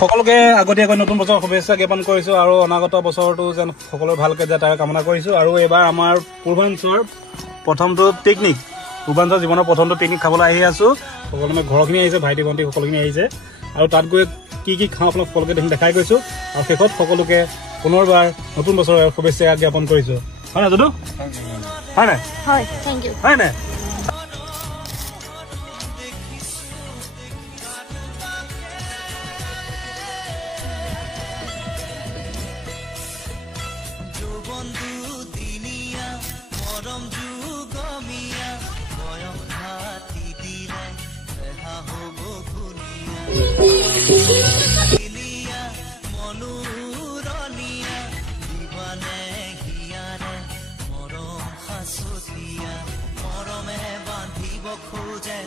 সকলোকে আগতীয়াকৈ নতুন বছৰৰ শুভেচ্ছা জ্ঞাপন কৰিছোঁ আৰু অনাগত বছৰটো যেন সকলোৰে ভালকৈ যায় তাৰ কামনা কৰিছোঁ। আৰু এইবাৰ আমাৰ পূৰ্বাঞ্চলৰ প্ৰথমটো পিকনিক, পূৰ্বাঞ্চলৰ জীৱনৰ প্ৰথমটো পিকনিক খাবলৈ আহি আছোঁ। সকলোৱে ঘৰখিনি আহিছে, ভাইটি ভণ্টি সকলোখিনি আহিছে আৰু তাত গৈ কি খাওঁ আপোনাক সকলোকে দেখাই গৈছোঁ। আৰু শেষত সকলোকে পুনৰবাৰ নতুন বছৰৰ শুভেচ্ছা জ্ঞাপন কৰিছোঁ। হয় নাই যদু? হয় নাই? হয়, থেংক ইউ। হয় নাই? মৰমে বান্ধিব খোজে